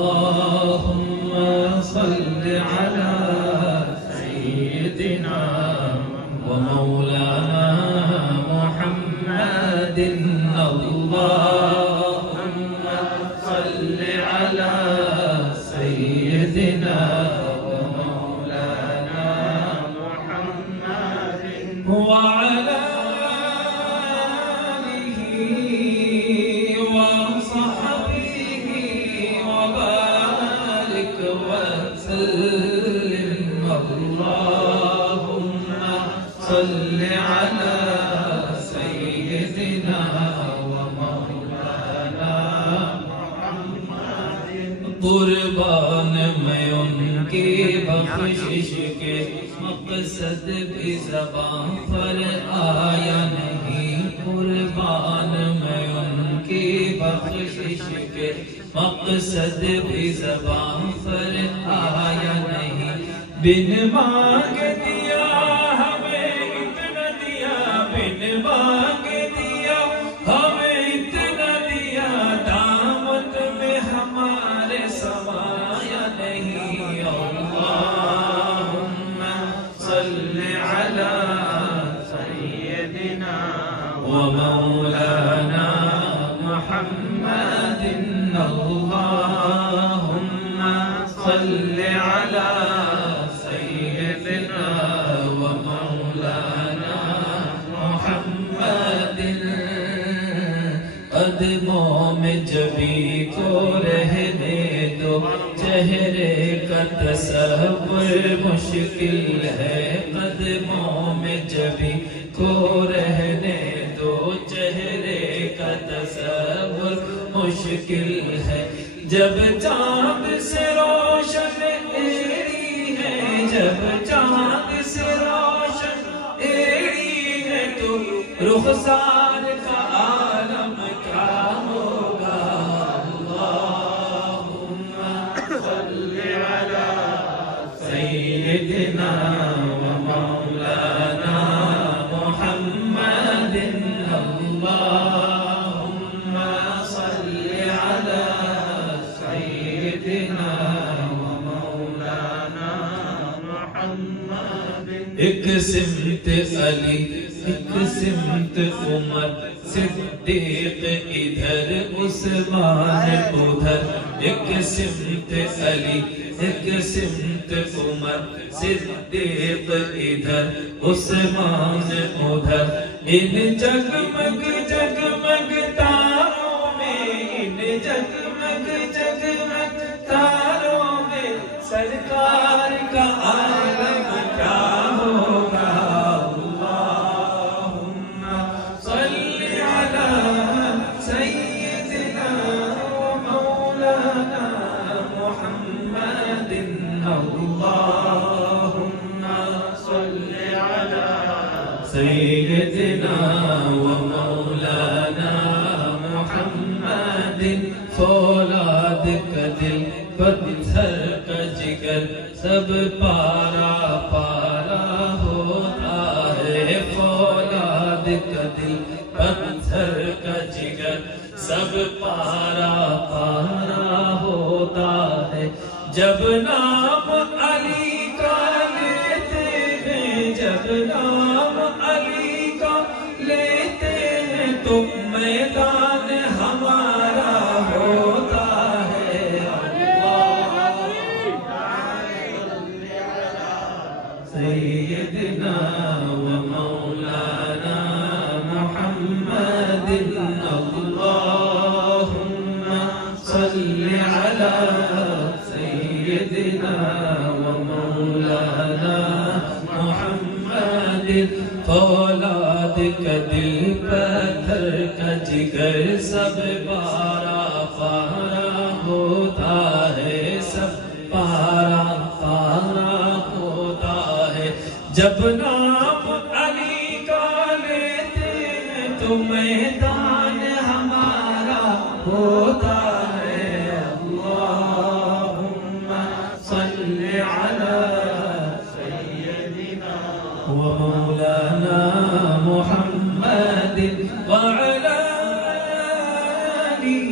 اللهم صل على سيدنا ومولانا محمد اللهم صل على سيدنا ومولانا محمد وعلى آله وصحبه وبارك وسلم اللهم صل على سيدنا ومولانا محمد قربان میں ان کی بخشش کے مقصد بھی زبان پر آیا نہیں قربان میں ان کی بخشش کے مقصد بھی زبان پر آیا نہیں بن مانگ دیا ہمیں اتنا دیا بن مانگ دیا ہمیں اتنا دیا دامت میں ہمارے سمایا نہیں اللہم صل علی سیدنا ومولانا محمد اللہم صل علی سیدنا ومولانا محمد قدموں میں جبھی کو رہنے دو چہرے کا تصور مشکل ہے قدموں میں جبھی کو رہنے دو چہرے کا تصور مشکل ہے جب چاند سے روشن ایڑی ہے جب چاند سے روشن ایڑی ہے تو رخسار کا عالم کیا ہوگا اللہم صل علی سیدنا ومولانا محمد اللہم صل علی سیدنا ومولانا محمد ایک سمت علی ایک سمت عمر صدیق ادھر عثمان ادھر ایک سمت علی ایک سمت عمر صدیق ادھر عثمان ادھر ان جگمگ جگمگ تاروں میں ان جگمگ جگمگ تاروں میں سرکار کا عالم کیا ہوگا اللہم صل علی سیدنا مولانا محمد اللہم صل علی سیدنا ومولانا محمد فولاد کا دل پتھر کا جگر سب پارا پارا ہوتا ہے فولاد کا دل پتھر کا جگر سب پارا پارا ہوتا ہے جب نام علی کا لیتے ہیں جب نام علی کا لیتے ہیں تو میدان ہمارا ہوتا ہے سیدنا ومولانا محمد اللہم صل علی سیدنا ومولانا محمد فولاد کا دل پتھر کا جگر سب پارا پارا ہوتا ہے سب پارا پارا ہوتا ہے جب نام علی کا لیتے ہیں تو میدان ہمارا ہوتا ہے اللہم صل علی سیدنا ومولانا محمد وعلى آله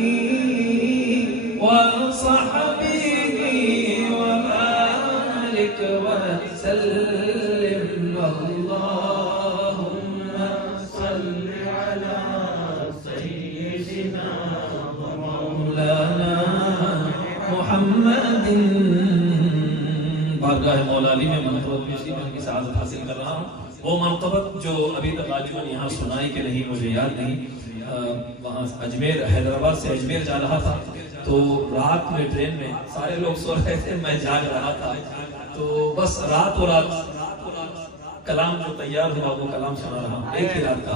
وصحبه وبارك وسلم اللهم صل على سيدنا مولانا محمد. بارگاہ مولا علی میں منقبت پیشی میں ان کی سعادت حاصل کر رہا ہوں. وہ منقبت جو ابھی تک غالباً یہاں سنائی کہ نہیں مجھے یاد نہیں. وہاں اجمیر حیدرآباد سے اجمیر جا رہا تھا تو رات میں ٹرین میں سارے لوگ سو رہے تھے, میں جاگ رہا تھا. تو بس رات کلام جو تیار ہوا وہ کلام سنا رہا ہوں. ایک ہی رات کا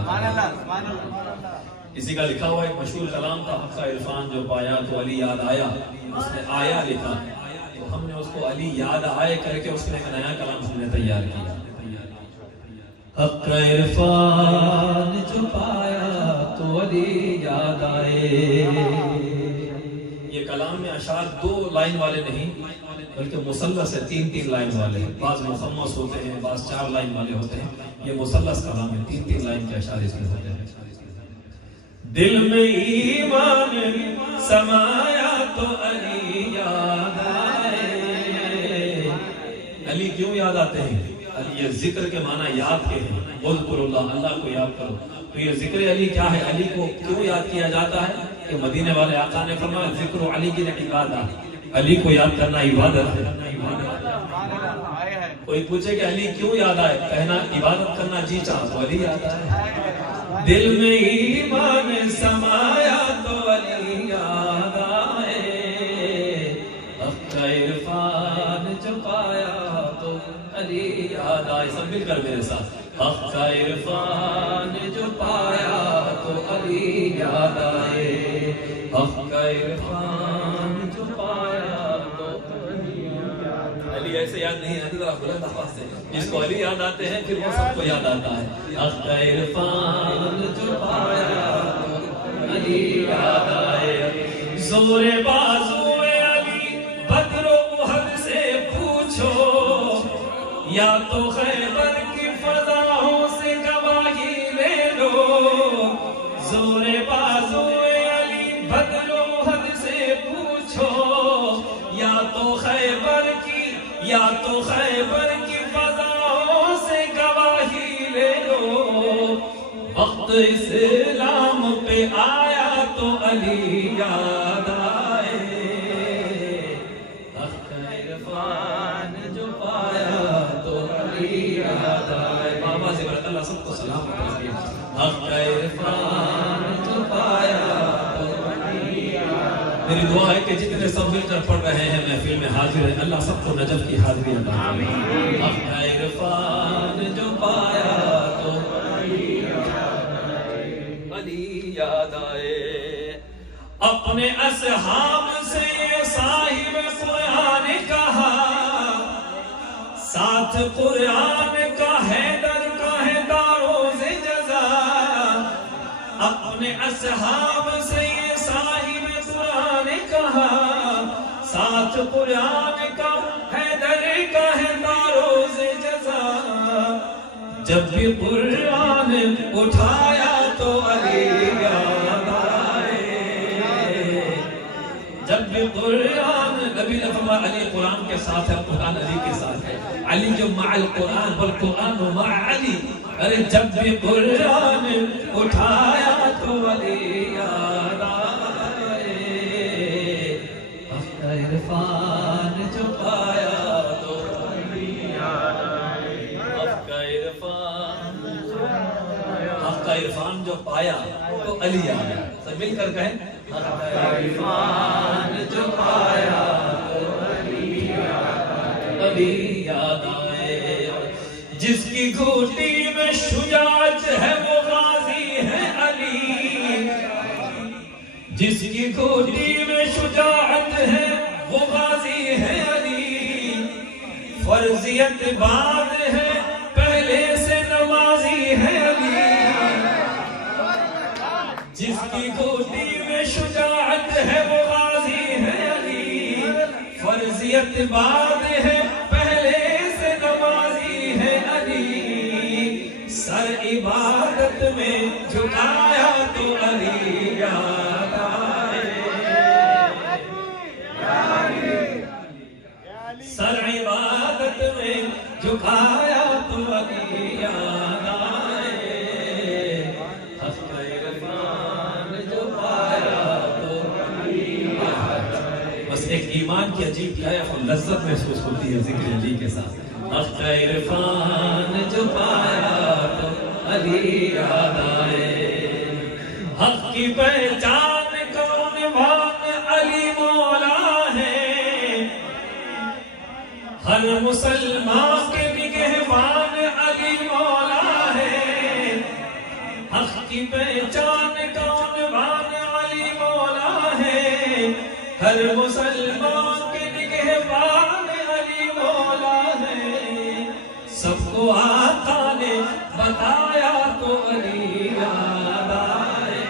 اسی کا لکھا ہوا ایک مشہور کلام تھا, حق عرفان جو پایا تو علی یاد آیا. اس نے آیا لکھا تو ہم نے اس کو علی یاد آئے کر کے اس نے ایک نیا کلام ہم نے تیار کیا. حق عرفان جو پایا تو علی یاد آئے. یہ کلام میں اشعار 2 لائن والے نہیں بلکہ مثلث ہے, 3 لائن والے. بعض مخمس ہوتے ہیں, بعض 4 لائن والے ہوتے ہیں. یہ مثلث کلام ہے, 3 لائن کے اشعار اس میں ہوتے ہیں. دل میں ایمان سمایا تو علی یاد آئے. علی کیوں یاد آتے ہیں؟ یہ ذکر کے معنی یاد کے ہیں. اذکر اللہ, اللہ کو یاد کرو. تو یہ ذکر علی کیا ہے؟ علی کو کیوں یاد کیا جاتا ہے؟ کہ مدینے والے آقا نے فرمایا ذکر علی کی عبادت. علی کو یاد کرنا عبادت ہے. کوئی پوچھے کہ علی کیوں یاد آئے, کہنا عبادت کرنا جی چاہا تو علی یاد آئے. دل میں ایمان سمایا تو علی یاد آئے. حق عرفان جو پایا تو علی یاد آئے. سب مل کر میرے ساتھ. حق عرفان جو پایا تو علی یاد آئے. حق عرفان جو پایا تو علی یاد آئے. علی ایسے یاد نہیں آتی, ذرا بلند آواز سے. جس کو علی یاد آتے ہیں پھر وہ سب کو یاد آتا ہے. حق عرفان جو پایا تو علی یاد آئے. زور بازو علی بدر و احد سے پوچھو, یا تو خیبر کی فضاؤں سے گواہی لے لو. زور بازو علی بدر و احد سے پوچھو, یا تو خیبر کی فضاؤں سے گواہی لے لو. وقت اسلام پہ آیا تو علی یاد آئے. حق عرفان جو پایا تو علی یاد آئے. بابا سے برکت اللہ سب کو سلام کرتے ہیں. حق عرفان جو پایا تو علی یاد آئے. میری دعا ہے کہ جتنے سب مل کر پڑھ رہے ہیں محفل میں حاضر ہیں, اللہ سب کو نجف کی حاضری عطا فرمائے. حق عرفان جو پایا تو علی یاد آئے. اپنے اصحاب سے یہ صاحب قرآن کہا, ساتھ قرآن کا حیدر کا ہے داروز جزا. اپنے اصحاب سے یہ صاحب قرآن کہا, ساتھ قرآن کا حیدر کا ہے داروز جزا. جب بھی قرآن اٹھایا تو علی یاد آئے. جب بھی قرآن, نبی نے فرمایا علی قرآن کے ساتھ ہے, قرآن علی کے ساتھ ہے. علی جو مع القرآن والقرآن مع علی. ارے جب بھی قرآن اٹھایا تو علی یاد آئے. حق عرفان جو پایا تو علی یاد آئے. حق عرفان جو پایا تو علی یاد آئے. سب مل کر کہیں حق عرفان جو پایا تو علی یاد آئے. جس کی گھوٹی میں شجاعت ہے وہ غازی ہے علی. جس کی گھوٹی میں شجاعت ہے وہ غازی ہے علی. فرضیت بعد ہے پہلے سے نمازی ہے علی. جس کی گھوٹی میں شجاعت ہے وہ غازی ہے علی. فرضیت بعد ہے پہلے سے نمازی ہے علی. سر عبادت میں جھکایا تو علی یاد آئے. جھکایا تو علی یاد آئے، حق کا عرفان جو پایا تو علی یاد آئے۔ بس ایک ایمان کی عجیب کیف اور لذت محسوس ہوتی ہے ذکر علی کے ساتھ۔ حق کا عرفان جو پایا تو علی یاد آئے، حق کی پہچان کون بات علی مولا ہے، ہر مسلمان کے نگہبان علی مولا ہے، حق کی پہچان کون بات علی مولا ہے، ہر مسلمان کے نگہبان علی مولا ہے، سب کو آقا نے بتایا تو علی یاد آئے،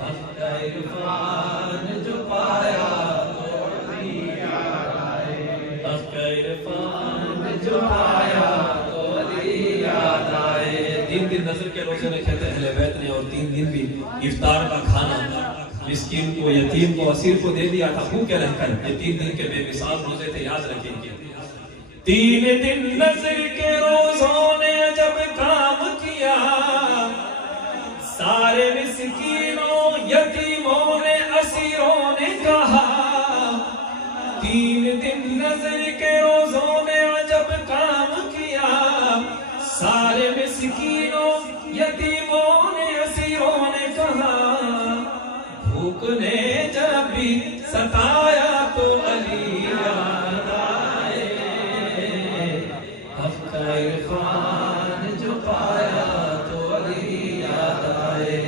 حق کا عرفان جو پایا تو علی یاد آئے، حق کا عرفان جو پایا تو علی یاد آئے۔ 3 دن نظر کے روزے رکھے تھے اہل بیت نے، اور 3 دن بھی افطار کا کھانا مسکین کو، یتیم کو، اسیر کو دے دیا تھا بھوکے رہ کر۔ یہ 3 دن کے بے مثال روزے تھے، یاد رکھیں گے۔ 3 دن نظر کے روزوں نے جب کام کیا، سارے مسکینوں یتیموں نے اسیروں نے کہا، 3 دن نظر کے روزوں نے جب کام کیا، سارے مسکینوں یتیموں نے اسیروں نے کہا، بھوک نے جب بھی ستایا تو علی یاد آئے، حق کا عرفان جو پایا تو علی یاد آئے،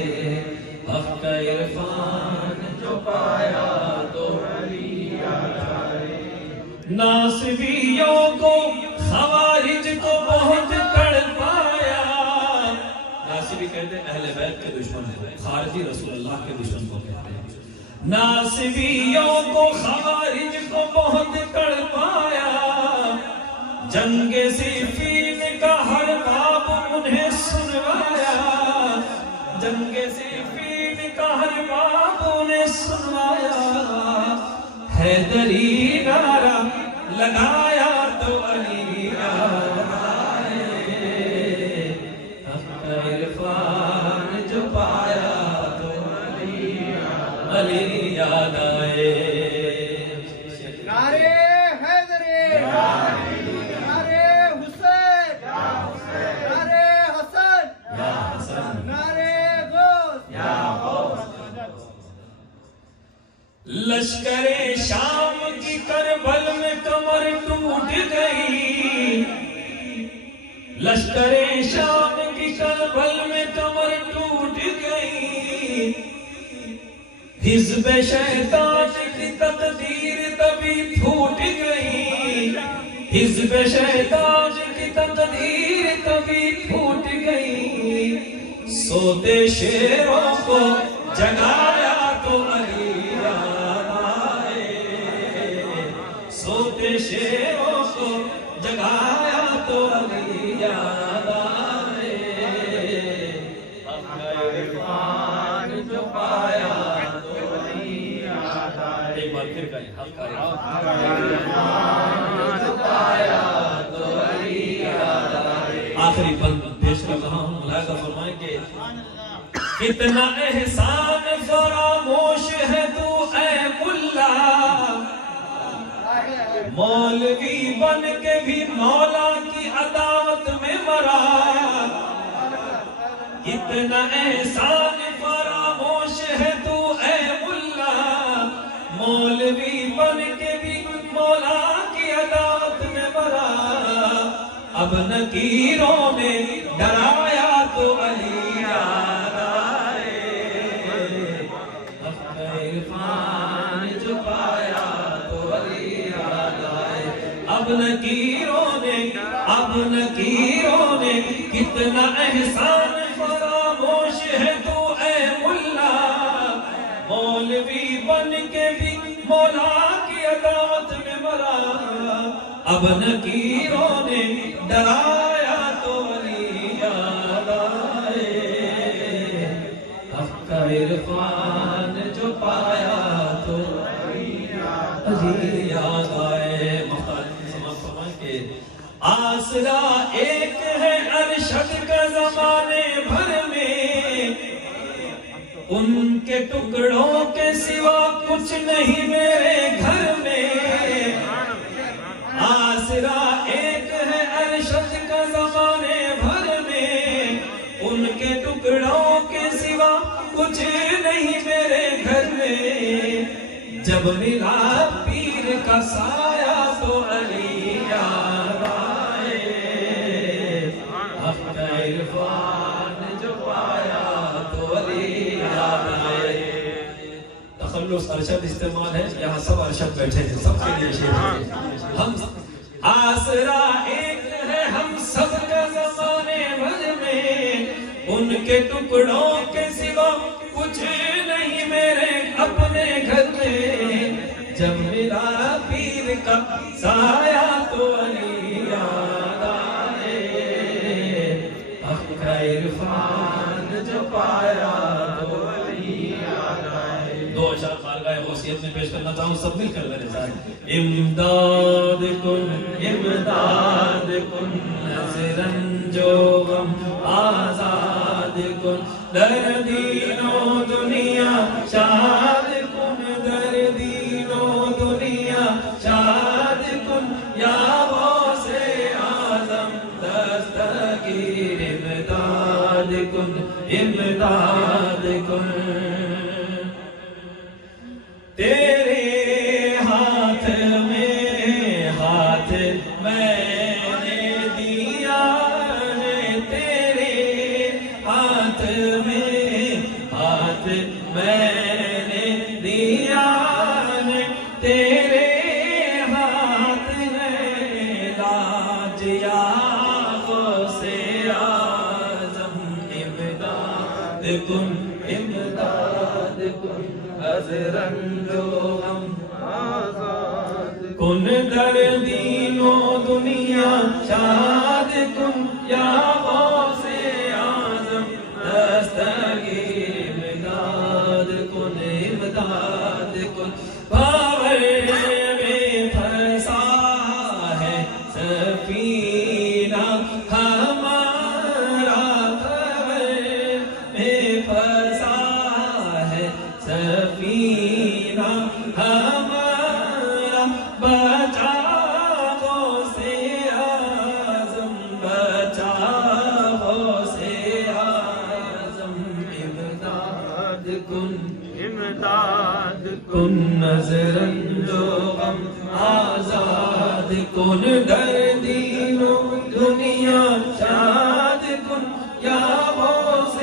حق کا عرفان جو پایا تو علی یاد آئے۔ ناصبیوں کو خوارج کو بہت تڑپایا، ناصبی کہتے ہیں اہل بیت کے دشمن ہیں، خارجی رسول اللہ کے دشمن کو کہتے ہیں۔ ناصبیوں کو خوارج کو بہت تڑپایا، جنگ صفین کا ہر باب انہیں سنوایا، جنگ صفین کا ہر باب انہیں سنوایا، حیدری نعرہ لگایا تو علی یاد آئے، حق کا عرفان جو پایا تو علی یاد آئے۔ نعرے حیدری، نعرے حسین، نعرے حسن، نعرے غوث۔ لشکر شام کی کربل میں کمر ٹوٹ گئی، لشکر شام کی کربل میں کمر ٹوٹ گئی، حزب شیطان کی تقدیر تبھی پھوٹ گئی، حزب شیطان کی تقدیر تبھی پھوٹ گئی، سوتے شیروں کو جگایا تو علی یاد آئے، سوتے شیروں کو جگایا تو علی یاد آئے، حق کا عرفان جو پایا تو علی یاد آئے۔ ایک بار پھر کہیں، حق کا عرفان جو پایا تو علی یاد آئے۔ آخری بند پیش کر رہا ہوں، ملاحظہ فرمائیں کہ کتنا احسان فراموش ہے تو اے ملا، مولوی بن کے بھی مولا کی عداوت میں مرا، کتنا احسان فراموش ہے تو اے ملا، مولوی بن کے بھی مولا کی عداوت میں مرا، اب نکیروں نے ڈرایا تو علی یاد آئے، حق کا عرفان جو پایا تو علی یاد آئے، اب نکیروں نے کتنا احسان فراموش ہے تو اے ملا، مولوی بن کے بھی مولا کی عداوت میں مرا، اب نکیروں نے ڈرایا تو علی یاد آئے، حق کا عرفان جو پایا تو علی یاد آئے۔ آسرا ایک ہے ارشد کا زمانے بھر میں، ان کے ٹکڑوں کے سوا کچھ نہیں میرے گھر میں۔ آسرا ایک ہے ارشد کا زمانے بھر میں، ان کے ٹکڑوں کے سوا کچھ نہیں میرے گھر میں۔ جب ملا پیر کا سایہ تو علی یاد آئے، حق کا عرفان جو پایا تو علی یاد آئے۔ تخلص ارشد استعمال ہے، یہاں سب ارشد بیٹھے ہیں، سب کے لیے شعر ہے۔ ہم آسرا ایک ہے ہم سب کا زمانے بھر میں، ان کے ٹکڑوں کے سوا کچھ نہیں میرے اپنے گھر میں۔ جب ملا پیر کا سایہ تو علی یاد آئے، حق کا عرفان جو پایا تو علی یاد آئے۔ دو اشعار خارگاہ غوثیت میں پیش کرنا چاہوں، سب مل کر میرے ساتھ۔ امداد کن نظرن جو غم آزاد کن، در دین و دنیا شاد کن، در دین و دنیا شاد کن، یا غوث اعظم دستگیر امداد کن، امداد کن۔ تیرے ہاتھ میں ہاتھ میں نے دیا ہے، تیرے ہاتھ میں ہاتھ میں نے دیا ہے، تیرے ہاتھ ہے لاج یا غوث اعظم، امداد کن، امداد کن، ازرن جو غم آزاد کن، در دین و دنیا شاد کن، یا غوث اعظم دستگیر امداد کن، امداد کن۔ بھاور میں پھنسا ہے سفینہ ہمارا، بھاور میں پھنسا ہے سفینہ ہمارا، بچا غوث اعظم، بچا غوث اعظم، امداد کن، امداد کن، نظرن جو غم آزاد کن، در دین و دنیا شاد کن، یا غوث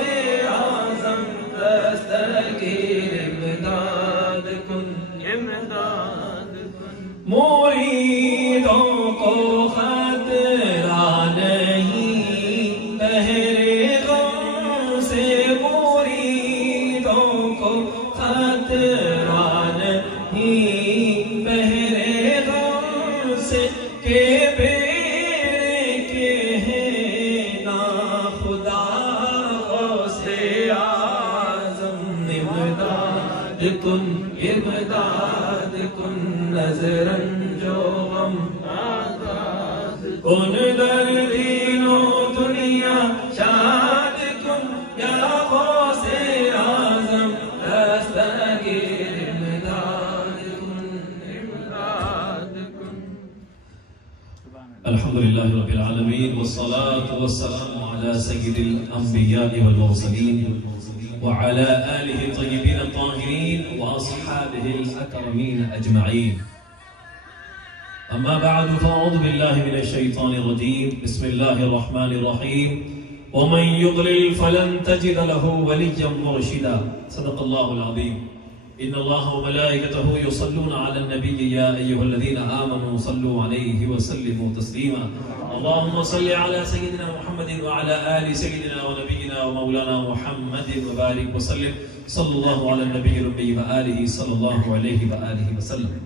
اعظم دستگیر امداد کن، امداد کن۔ مریدوں کو خطرہ نہیں بحر غم سے، مریدوں کو خطرہ نہیں بحر غم سے، کہ بیڑے کے ہیں ناخدا غوث اعظم، امداد کن، امداد کن، نظرن جو غم آزاد کن، در دین و دنیا شاد کن، یا غوث اعظم دستگیر امداد کن، امداد کن۔ الحمدللہ رب العالمین، والصلاة والسلام على سید الانبیاء والمرسلین، وعلى آلہ الطیبین الطاہرین، واصحابہ الاکرمین اجمعین۔ اما بعد فاعوذ باللہ من الشیطان الرجیم، بسم اللہ الرحمن الرحیم، ومن يضلل فلن تجد له وليا مرشدا، صدق اللہ العظیم۔ ان اللہ وملائکته یصلون علی النبی یا ایھا الذین آمنوا صلوا علیہ وسلموا تسلیما۔ اللهم صل على سيدنا محمد وعلى آل سيدنا ونبينا ومولانا محمد وبارك وسلم، صلى الله على النبي الأمي وآله صلى الله عليه وآله وسلم۔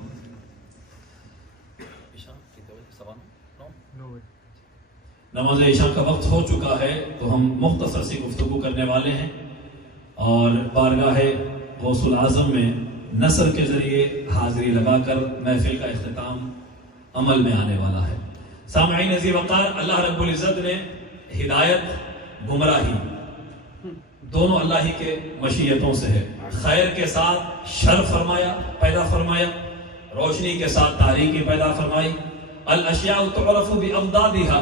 نماز عشاء کا وقت ہو چکا ہے، تو ہم مختصر سی گفتگو کرنے والے ہیں، اور بارگاہ غوث العظم میں نثر کے ذریعے حاضری لگا کر محفل کا اختتام عمل میں آنے والا ہے۔ سامعین عزیز وقار، اللہ رب العزت نے ہدایت گمراہی دونوں اللہ ہی کے مشیتوں سے ہے. خیر کے ساتھ شر پیدا فرمایا، روشنی کے ساتھ تاریکی پیدا فرمائی. الاشیاء تعرف باضدادها،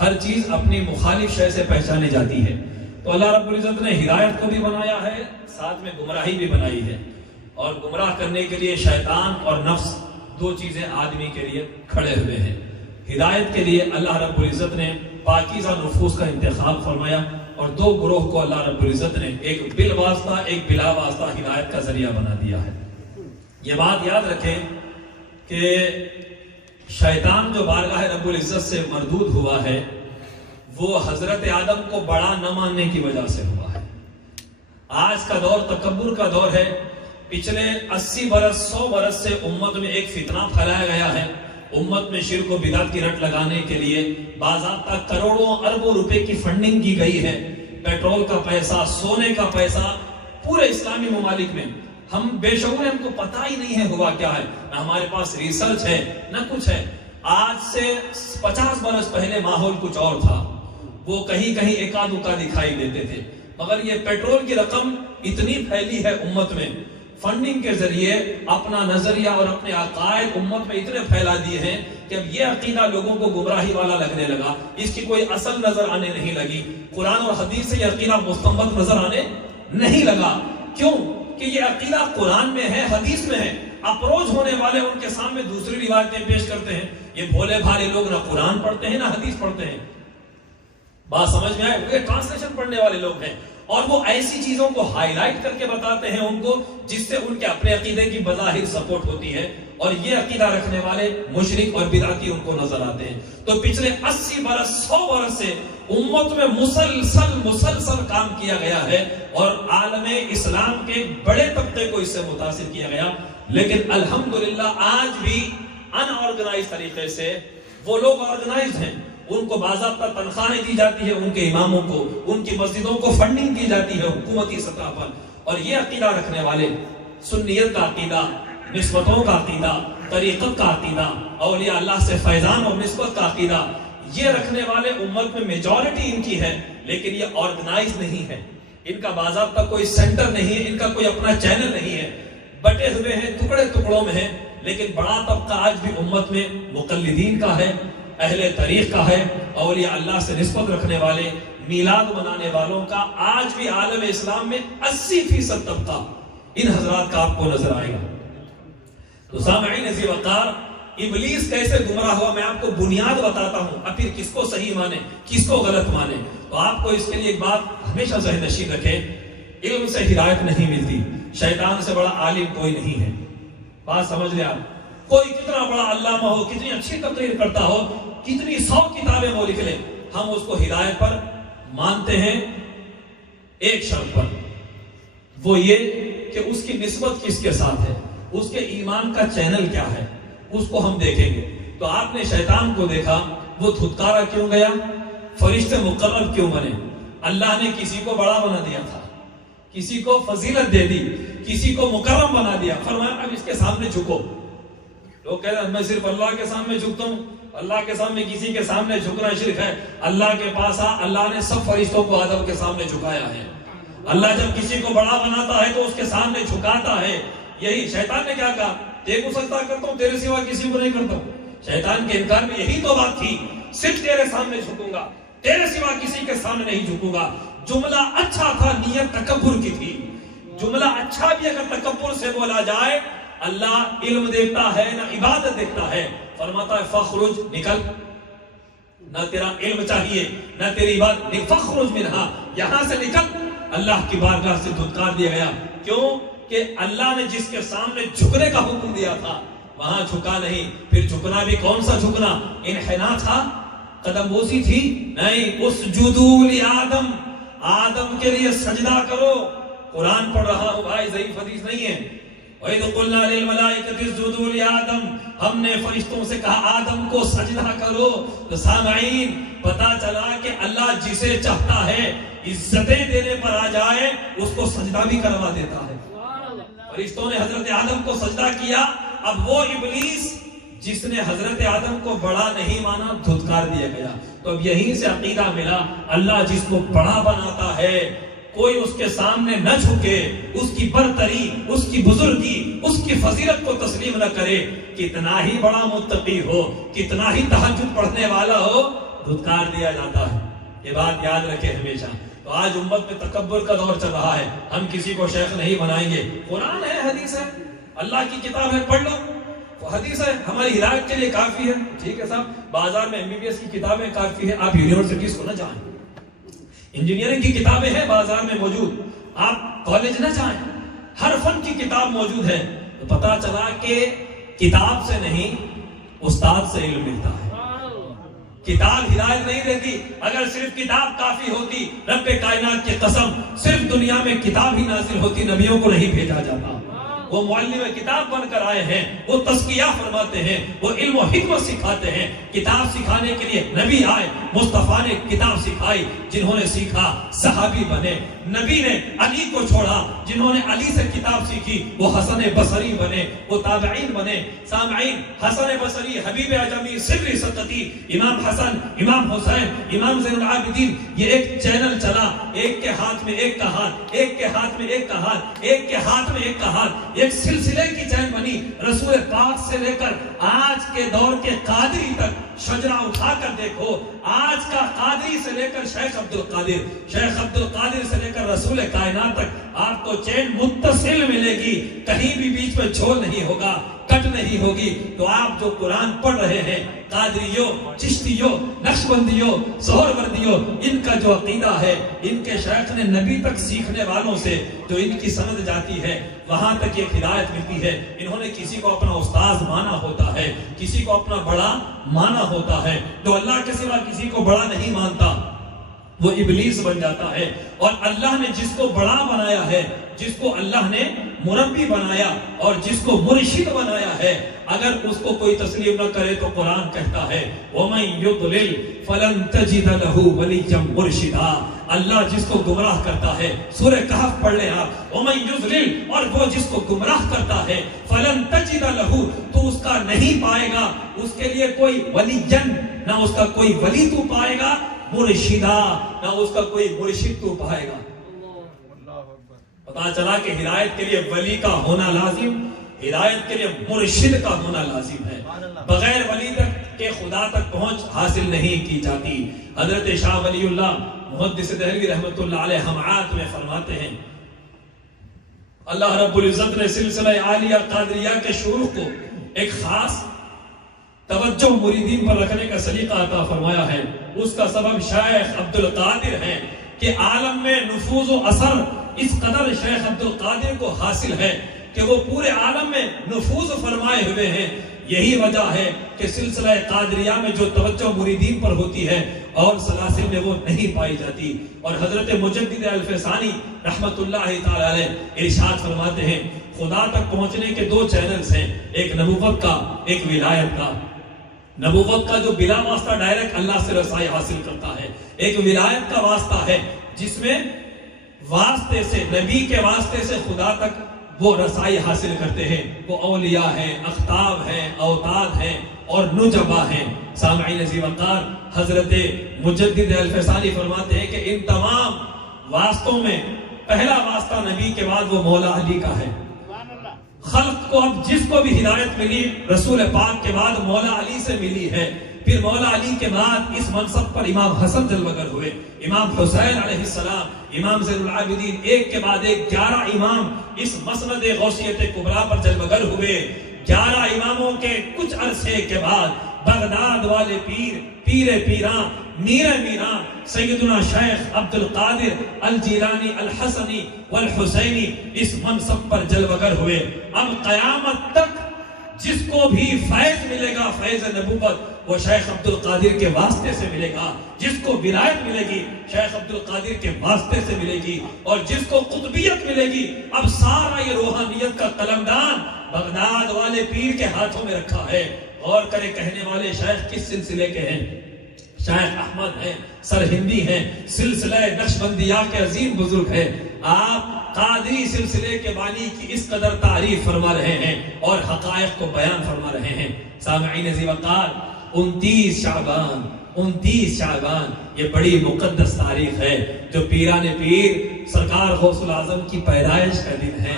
ہر چیز اپنی مخالف شے سے پہچانی جاتی ہے. تو اللہ رب العزت نے ہدایت کو بھی بنایا ہے، ساتھ میں گمراہی بھی بنائی ہے. اور گمراہ کرنے کے لیے شیطان اور نفس دو چیزیں آدمی کے لیے کھڑے ہوئے ہیں. ہدایت کے لیے اللہ رب العزت نے پاکیزہ نفوس کا انتخاب فرمایا، اور دو گروہ کو اللہ رب العزت نے ایک بالواسطہ ایک بلا واسطہ ہدایت کا ذریعہ بنا دیا ہے. یہ بات یاد رکھیں کہ شیطان جو بارگاہ رب العزت سے مردود ہوا ہے وہ حضرت آدم کو بڑا نہ ماننے کی وجہ سے ہوا ہے. آج کا دور تکبر کا دور ہے. پچھلے 80 برس 100 برس سے امت میں ایک فتنہ پھیلایا گیا ہے. امت میں شرک و بدعت کی رٹ لگانے کے لیے باضابطہ کروڑوں اربوں روپے کی فنڈنگ کی گئی ہے. پیٹرول کا پیسہ، سونے کا پیسہ پورے اسلامی ممالک میں. ہم بے شعور ہیں، ہم کو پتہ ہی نہیں ہے ہوا کیا ہے، نہ ہمارے پاس ریسرچ ہے نہ کچھ ہے. آج سے 50 برس پہلے ماحول کچھ اور تھا، وہ کہیں کہیں ایکا دوکا دکھائی دیتے تھے. مگر یہ پیٹرول کی رقم اتنی پھیلی ہے امت میں، فنڈنگ کے ذریعے اپنا نظریہ اور اپنے عقائد امت میں اتنے پھیلا دیے ہیں کہ اب یہ عقیدہ لوگوں کو گمراہی والا لگنے لگا. اس کی کوئی اصل نظر آنے نہیں لگی. قرآن اور حدیث سے یہ عقیدہ مستنبط نظر آنے نہیں لگا. کیوں کہ یہ عقیدہ قرآن میں ہے، حدیث میں ہے. اپروچ ہونے والے ان کے سامنے دوسری روایتیں پیش کرتے ہیں. یہ بھولے بھالے لوگ نہ قرآن پڑھتے ہیں نہ حدیث پڑھتے ہیں. بات سمجھ میں آئے؟ یہ ٹرانسلیشن پڑھنے والے لوگ ہیں، اور وہ ایسی چیزوں کو ہائی لائٹ کر کے بتاتے ہیں ان کو جس سے ان کے اپنے عقیدے کی بظاہر سپورٹ ہوتی ہے، اور یہ عقیدہ رکھنے والے مشرک اور بدعتی ان کو نظر آتے ہیں. تو پچھلے 80 برس 100 برس سے امت میں مسلسل کام کیا گیا ہے، اور عالم اسلام کے بڑے طبقے کو اس سے متاثر کیا گیا. لیکن الحمدللہ آج بھی ان آرگنائز طریقے سے وہ لوگ آرگنائز ہیں، ان کو باضابطہ تنخواہیں دی جاتی ہے، ان کے اماموں کو، ان کی مسجدوں کو فنڈنگ کی جاتی ہے حکومتی سطح پر. اور یہ عقیدہ رکھنے والے، سنیت کا عقیدہ، نسبتوں کا عقیدہ، طریقت کا عقیدہ، اولیاء اللہ سے فیضان اور نسبت کا عقیدہ، یہ رکھنے والے امت میں میجورٹی ان کی ہے. لیکن یہ آرگنائز نہیں ہے، ان کا باضابطہ کوئی سینٹر نہیں ہے، ان کا کوئی اپنا چینل نہیں ہے. بٹے ہوئے ہیں، ٹکڑے ٹکڑوں میں ہیں. لیکن بڑا طبقہ آج بھی امت میں مقلدین کا ہے، اہل طریق کا ہے، اولیاء اللہ سے نسبت رکھنے والے، میلاد منانے والوں کا. آج بھی عالم اسلام میں 80% طبقہ ان حضرات کا آپ کو نظر آئے گا. تو سامعین عزیز وقار، ابلیس کیسے گمراہ ہوا میں آپ کو بنیاد بتاتا ہوں، اب پھر کس کو صحیح مانے کس کو غلط مانے. تو آپ کو اس کے لیے ایک بات ہمیشہ ذہن نشین رکھیں، علم سے ہدایت نہیں ملتی. شیطان سے بڑا عالم کوئی نہیں ہے. بات سمجھ لیں آپ، کوئی کتنا بڑا علامہ ہو، کتنی اچھی تقریر کرتا ہو، کتنی 100 کتابیں وہ لکھ لے، ہم اس کو ہدایت پر مانتے ہیں ایک شرط پر، وہ یہ کہ اس کی نسبت کس کے ساتھ ہے، اس کے ایمان کا چینل کیا ہے، اس کو ہم دیکھیں گے. تو آپ نے شیطان کو دیکھا، وہ دھتکارا کیوں گیا، فرشتے مقرب کیوں بنے. اللہ نے کسی کو بڑا بنا دیا تھا، کسی کو فضیلت دے دی، کسی کو مکرم بنا دیا. فرمایا اب اس کے سامنے جھکو. لوگ کہتے ہیں میں صرف اللہ کے سامنے جھکتا ہوں. اللہ کے سامنے کسی کے سامنے جھکنا شرک ہے. اللہ کے پاس اللہ نے سب فرشتوں کو آدم کے سامنے جھکایا ہے. اللہ جب کسی کو بڑا بناتا ہے تو اس کے سامنے جھکاتا ہے. یہی شیطان نے کیا کہا، تیرے کو سجدہ کرتا ہوں، تیرے سوا کسی کو نہیں کرتا ہوں. شیطان کے انکار میں یہی تو بات تھی، صرف تیرے سامنے جھکوں گا، تیرے سوا کسی کے سامنے نہیں جھکوں گا. جملہ اچھا تھا، نیت تکبر کی تھی. جملہ اچھا بھی اگر تکبر سے بولا جائے، اللہ علم دیکھتا ہے نہ عبادت دیکھتا ہے. فرماتا ہے فخرج، نکل، نہ تیرا علم چاہیے نہ تیری عبادت، فخرج منہا، یہاں سے نکل. اللہ کی بارگاہ سے دھتکار دیا گیا. کیوں کہ اللہ نے جس کے سامنے جھکنے کا حکم دیا تھا وہاں جھکا نہیں. پھر جھکنا بھی کون سا جھکنا، انحناء تھا، قدم بوسی تھی نہیں. اسجدوا لآدم، آدم کے لیے سجدہ کرو. قرآن پڑھ رہا ہوں بھائی، ضعیف حدیث نہیں ہے. وَإِذْ قُلْنَا لِلْمَلَائِكَةِ اسْجُدُوا لِآدَمَ، ہم نے فرشتوں سے کہا آدم کو سجدہ کرو. تو سامعین پتا چلا کہ اللہ جسے چاہتا ہے عزتیں دینے پر آ جائے اس کو سجدہ بھی کروا دیتا ہے. فرشتوں نے حضرت آدم کو سجدہ کیا. اب وہ ابلیس جس نے حضرت آدم کو بڑا نہیں مانا دھتکار دیا گیا۔ تو اب یہیں سے عقیدہ ملا، اللہ جس کو بڑا بناتا ہے کوئی اس کے سامنے نہ جھکے، اس کی برتری، اس کی بزرگی، اس کی فضیلت کو تسلیم نہ کرے، کتنا ہی بڑا متقی ہو، کتنا ہی تہجد پڑھنے والا ہو، دھتکار دیا جاتا ہے۔ یہ بات یاد رکھے ہمیشہ۔ تو آج امت میں تکبر کا دور چل رہا ہے، ہم کسی کو شیخ نہیں بنائیں گے۔ قرآن ہے، حدیث ہے، اللہ کی کتاب ہے، پڑھ لو، حدیث ہے، ہماری ہدایت کے لیے کافی ہے۔ ٹھیک ہے صاحب، بازار میں MBBS کی کتابیں کافی ہے، آپ یونیورسٹیز کو نہ جائیں، انجینئرنگ کی کتابیں ہیں بازار میں موجود، آپ کالج نہ جائیں، ہر فن کی کتاب موجود ہے۔ تو پتا چلا کہ کتاب سے نہیں، استاد سے علم ملتا ہے۔ کتاب ہدایت نہیں دیتی، اگر صرف کتاب کافی ہوتی، رب کائنات کی قسم صرف دنیا میں کتاب ہی نازل ہوتی، نبیوں کو نہیں بھیجا جاتا۔ وہ معلم کتاب بن کر آئے ہیں، وہ تزکیہ فرماتے ہیں، وہ علم و حکمت سکھاتے ہیں۔ کتاب سکھانے کے لیے نبی آئے، مصطفیٰ نے کتاب سکھائی، جنہوں نے سیکھا صحابی بنے۔ نبی نے علی کو چھوڑا، جنہوں نے علی سے کتاب سیکھی وہ حسن بصری بنے، وہ تابعین بنے۔ سامعین، حسن بصری، حبیب اعجمی، سری سقطی، امام حسن، امام حسین، امام زین العابدین، یہ ایک چینل چلا، ایک کے ہاتھ میں ایک کا ہاتھ، ایک کے ہاتھ میں ایک کا ہاتھ، ایک کے ہاتھ میں ایک کا ہاتھ، ایک سلسلے کی چین بنی۔ رسول پاک سے لے کر آج کے دور کے قادری تک شجرہ اٹھا کر دیکھو، آج کا قادری سے لے کر شیخ عبدالقادر، شیخ عبدالقادر سے لے کر رسول کائنات تک آپ کو چین متصل ملے گی، کہیں بھی بیچ میں جھول نہیں ہوگا، کٹ نہیں ہوگی۔ تو آپ جو قرآن پڑھ رہے ہیں، قادریوں، چشتیوں، نقشبندیوں، سہروردیوں، ان کا جو عقیدہ ہے، ان کے شیخ نے نبی تک سیکھنے والوں سے جو ان کی سند جاتی ہے، وہاں تک ایک ہدایت ملتی ہے۔ انہوں نے کسی کو اپنا استاذ مانا ہوتا ہے، کسی کو اپنا بڑا مانا ہوتا ہے۔ جو اللہ کے سوا کسی کو بڑا نہیں مانتا وہ ابلیس بن جاتا ہے۔ اور اللہ نے جس کو بڑا بنایا ہے، جس کو اللہ نے مربی بنایا اور جس کو مرشد بنایا ہے، اگر اس کو کوئی تسلیم نہ کرے تو قرآن کہتا ہے وَمَن يُضْلِلْ فَلَن تَجِدَ لَهُ وَلِيًّا مُرْشِدًا۔ اللہ جس کو گمراہ کرتا ہے، سورہ کہف پڑھ لیں آپ، وَمَن يُضْلِلْ، اور وہ جس کو گمراہ کرتا ہے، فَلَن تَجِدَ لَهُ، تو اس کا نہیں پائے گا اس کے لیے کوئی ولیًّا، نہ اس کا کوئی ولی تو پائے گا، مرشدہ، نہ اس کا کوئی مرشد تو پائے گا۔ پتا چلا کہ ہدایت کے لیے ولی کا ہونا لازم، ہدایت کے لیے مرشد کا ہونا لازم ہے۔ بغیر ولی تک کے خدا تک پہنچ حاصل نہیں کی جاتی۔ حضرت شاہ ولی اللہ محدث دہلوی رحمۃ اللہ علیہ حمعات میں فرماتے ہیں، اللہ رب العزت نے سلسلہ عالیہ قادریہ کے شروع کو ایک خاص توجہ مریدین پر رکھنے کا سلیقہ عطا فرمایا ہے۔ اس کا سبب شیخ عبدالقادر ہے کہ عالم میں نفوذ و اثر اس قدر شیخ عبدالقادر کو حاصل ہے کہ وہ پورے عالم میں نفوذ فرمائے ہوئے ہیں۔ یہی وجہ ہے کہ سلسلہ قادریہ میں جو توجہ مریدین پر ہوتی ہے اور سلاسل میں وہ نہیں پائی جاتی۔ اور حضرت مجدد الفسانی رحمت اللہ تعالی علیہ ارشاد فرماتے ہیں، خدا تک پہنچنے کے دو چینلز ہیں، ایک نبوت کا، ایک ولایت کا۔ نبوت کا جو بلا واسطہ ڈائریکٹ اللہ سے رسائی حاصل کرتا ہے، ایک ولایت کا واسطہ ہے جس میں واسطے سے، نبی کے واسطے سے خدا تک وہ رسائی حاصل کرتے ہیں۔ وہ اولیاء ہیں، اختاب ہیں، اوتاد ہیں اور نجبا ہیں۔ سامعین عزیز وقار، حضرت مجدد الفسانی فرماتے ہیں کہ ان تمام واسطوں میں پہلا واسطہ نبی کے بعد وہ مولا علی کا ہے۔ خلق کو اب جس کو بھی ہدایت ملی رسول پاک کے بعد مولا علی سے ملی ہے۔ پھر مولا علی کے بعد اس منصب پر امام حسن جلوگر ہوئے، امام حسین علیہ السلام، امام زین العابدین، ایک کے بعد ایک 11 امام اس مسند غوثیت کبریٰ پر جلوگر ہوئے۔ 11 اماموں کے کچھ عرصے کے بعد بغداد والے پیر پیراں، میر میراں، سیدنا شیخ عبدالقادر الجیلانی الحسنی والحسینی اس منصب پر جلوگر ہوئے۔ اب قیامت تک جس کو بھی فیض ملے گا، فیض نبوت، وہ شیخ عبدالقادر کے واسطے سے ملے گا۔ جس کو ولایت ملے گی شیخ عبدالقادر کے واسطے سے ملے گی، اور جس کو قطبیت ملے گی، اب سارا یہ روحانیت کا قلمدان بغداد والے پیر کے ہاتھوں میں رکھا ہے۔ غور کرے کہنے والے شیخ کس سلسلے کے ہیں؟ شیخ احمد ہیں، سرہندی ہیں، سلسلہ نقشبندیہ کے عظیم بزرگ ہیں۔ آپ قادری سلسلے کے بانی کی اس قدر تعریف فرما رہے ہیں اور حقائق کو بیان فرما رہے ہیں۔ سامعین ذی وقار، 29 شعبان یہ بڑی مقدس تاریخ ہے جو پیران پیر سرکار غوث العظم کی پیدائش کا دن ہے۔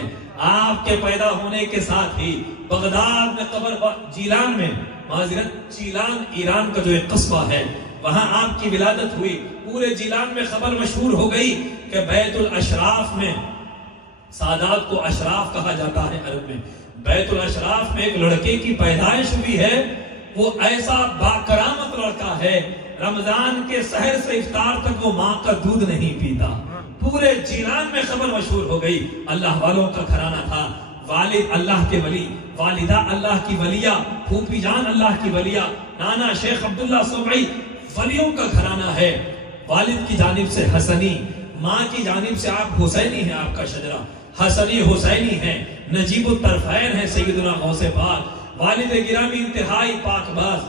آپ کے پیدا ہونے کے ساتھ ہی بغداد میں قبر جیلان میں، معذرت جیلان ایران کا جو ایک قصبہ ہے، وہاں آپ کی ولادت ہوئی۔ پورے جیلان میں خبر مشہور ہو گئی کہ بیت الاشراف میں، سادات کو اشراف کہا جاتا ہے عرب میں، بیت الاشراف میں ایک لڑکے کی پیدائش ہوئی ہے۔ وہ ایسا باکرامت لڑکا ہے، رمضان کے سحر سے افطار تک وہ ماں کا دودھ نہیں پیتا۔ پورے جیلان میں خبر مشہور ہو گئی۔ اللہ والوں کا گھرانہ تھا، والد اللہ کے ولی، والدہ اللہ کی ولیہ، پھوپھی جان اللہ کی ولیہ، نانا شیخ عبداللہ سمعی، ولیوں کا گھرانہ ہے۔ والد کی جانب سے حسنی، ماں کی جانب سے آپ حسینی ہیں، آپ کا شجرہ حسنی حسینی ہے، نجیب الطرفین ہے سیدنا غوث پاک۔ والد گرامی انتہائی پاک باز،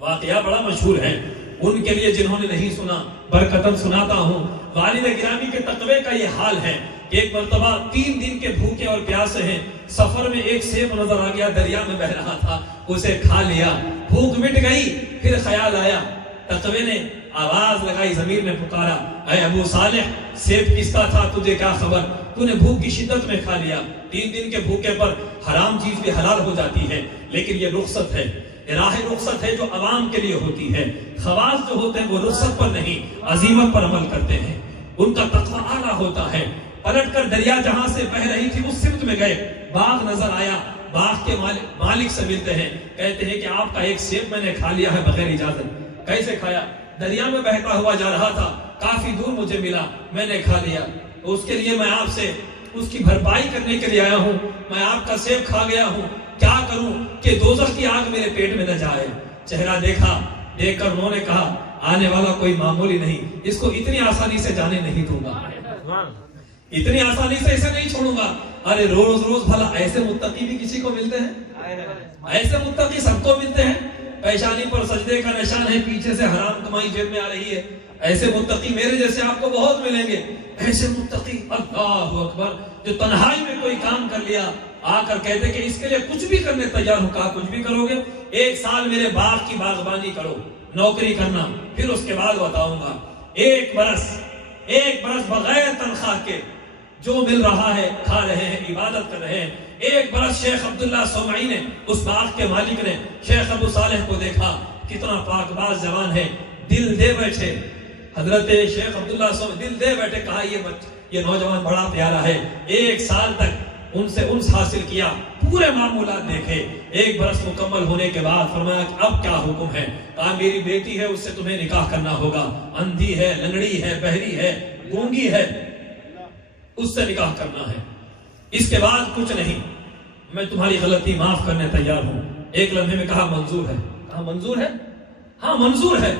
واقعہ بڑا مشہور ہے ان کے لیے جنہوں نے نہیں سنا، برکتاً سناتا ہوں۔ والد گرامی کے تقوی کا یہ حال ہے کہ ایک مرتبہ 3 دن کے بھوکے اور پیاسے ہیں، سفر میں ایک سیب نظر آ گیا، دریا میں بہ رہا تھا، اسے کھا لیا، بھوک مٹ گئی۔ پھر خیال آیا، تقوی نے آواز لگائی، زمین میں پکارا، اے ابو صالح، سیب کس کا تھا، تجھے کیا خبر، تو نے بھوک کی شدت میں کھا لیا۔ 3 دن کے بھوکے پر حرام چیز بھی حلال ہو جاتی ہے، لیکن یہ رخصت ہے، راہ رخصت ہے جو عوام کے لیے ہوتی ہے۔ خواص جو ہوتے ہیں وہ رخصت پر نہیں، عزیمت پر عمل کرتے ہیں، ان کا تقوی اعلیٰ ہوتا ہے۔ پلٹ کر دریا جہاں سے بہ رہی تھی اس سمت میں گئے، باغ نظر آیا، باغ کے مالک سے ملتے ہیں، کہتے ہیں کہ آپ کا ایک سیب میں نے کھا لیا ہے بغیر اجازت۔ کیسے کھایا؟ دریا میں بہتا ہوا جا رہا تھا، کافی دور مجھے ملا، میں نے کھا لیا، تو اس کے لیے میں آپ سے اس کی بھرپائی کرنے کے لیے آیا ہوں، میں آپ کا سیب کھا گیا ہوں، کیا کروں کہ دوزخ کی آگ میرے پیٹ میں نہ جائے۔ چہرہ دیکھا، دیکھ کر انہوں نے کہا، آنے والا کوئی معمولی نہیں، اس کو اتنی آسانی سے جانے نہیں دوں گا، اتنی آسانی سے اسے نہیں چھوڑوں گا۔ ارے روز روز بھلا ایسے متقی بھی کسی کو ملتے ہیں؟ ایسے متقی سب کو ملتے ہیں؟ پیشانی پر سجدے کا نشان ہے، پیچھے سے حرام کمائی جیب میں آ رہی ہے، ایسے متقی میرے جیسے آپ کو بہت ملیں گے۔ ایسے متقی، اللہ اکبر، جو تنہائی میں کوئی کام کر لیا، آ کر کہتے کہ اس کے لیے کچھ بھی کرنے تیار ہوں۔ کہا کچھ بھی کرو گے؟ 1 سال میرے باغ کی باغبانی کرو، نوکری کرنا، پھر اس کے بعد بتاؤں گا۔ 1 برس بغیر تنخواہ کے جو مل رہا ہے کھا رہے ہیں، عبادت کر رہے ہیں۔ 1 برس شیخ عبداللہ سمعی نے، اس باغ کے مالک نے شیخ ابو صالح کو دیکھا، کتنا پاک باز جوان ہے، دل دے بیٹھے، حضرت شیخ عبداللہ سمعی دل دے بیٹھے، کہا یہ نوجوان بڑا پیارا ہے۔ 1 سال تک ان سے انس حاصل کیا، پورے معمولات دیکھے۔ 1 برس مکمل ہونے کے بعد فرمایا کہ اب کیا حکم ہے؟ کہا میری بیٹی ہے، اس سے تمہیں نکاح کرنا ہوگا، اندھی ہے، لنگڑی ہے، بہری ہے، گونگی ہے، اس سے نکاح کرنا ہے، اس کے بعد کچھ نہیں، میں تمہاری غلطی معاف کرنے تیار ہوں۔ 1 لمحے میں کہا منظور ہے۔ کہا منظور ہے؟ ہاں منظور ہے۔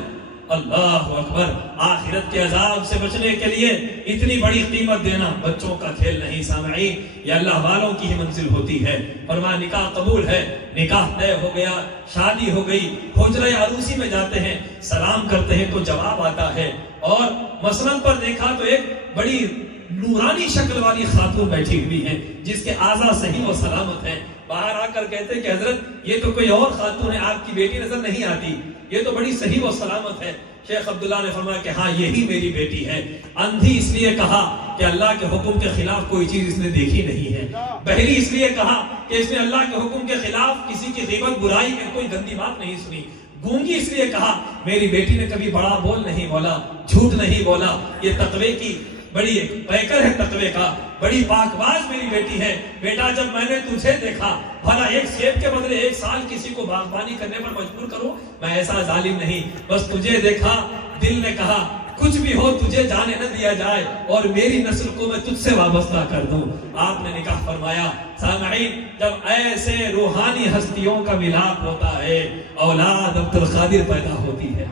اللہ اکبر، آخرت کے عذاب سے بچنے کے لیے اتنی بڑی قیمت دینا بچوں کا کھیل نہیں سامعین، یہ اللہ والوں کی ہی منزل ہوتی ہے۔ فرمایا نکاح قبول ہے، نکاح طے ہو گیا، شادی ہو گئی، حجرہ عروسی میں جاتے ہیں، سلام کرتے ہیں تو جواب آتا ہے، اور مسند پر دیکھا تو ایک بڑی نورانی شکل والی خاتون بیٹھی ہوئی ہے جس کے اعضاء صحیح و سلامت ہیں۔ باہر آ کر کہتے ہیں کہ حضرت یہ تو کوئی اور خاتون ہے، آپ کی بیٹی نظر نہیں آتی، یہ تو بڑی صحیح و سلامت ہے۔ شیخ عبداللہ نے فرمایا کہ ہاں یہی میری بیٹی ہے۔ اندھی اس لیے کہا کہ اللہ کے حکم کے خلاف کوئی چیز اس نے دیکھی نہیں ہے، بہری اس لیے کہا کہ اس نے اللہ کے حکم کے خلاف کسی کی غیبت برائی کی کوئی گندی بات نہیں سنی، گونگی اس لیے کہا میری بیٹی نے کبھی بڑا بول نہیں بولا، جھوٹ نہیں بولا، یہ تقوی کی بڑی پیکر ہے، تقوی کا بڑی پاک باز میری بیٹی ہے۔ بیٹا جب میں نے تجھے دیکھا، بھلا 1 سیب کے بدلے 1 سال کسی کو باغبانی کرنے پر مجبور کروں، میں ایسا ظالم نہیں، بس تجھے دیکھا، دل نے کہا کچھ بھی ہو تجھے جانے نہ دیا جائے اور میری نسل کو میں تجھ سے وابستہ کر دوں۔ آپ نے نکاح فرمایا۔ سامعین، جب ایسے روحانی ہستیوں کا ملاپ ہوتا ہے، اولاد عبد القادر پیدا ہوتی ہے۔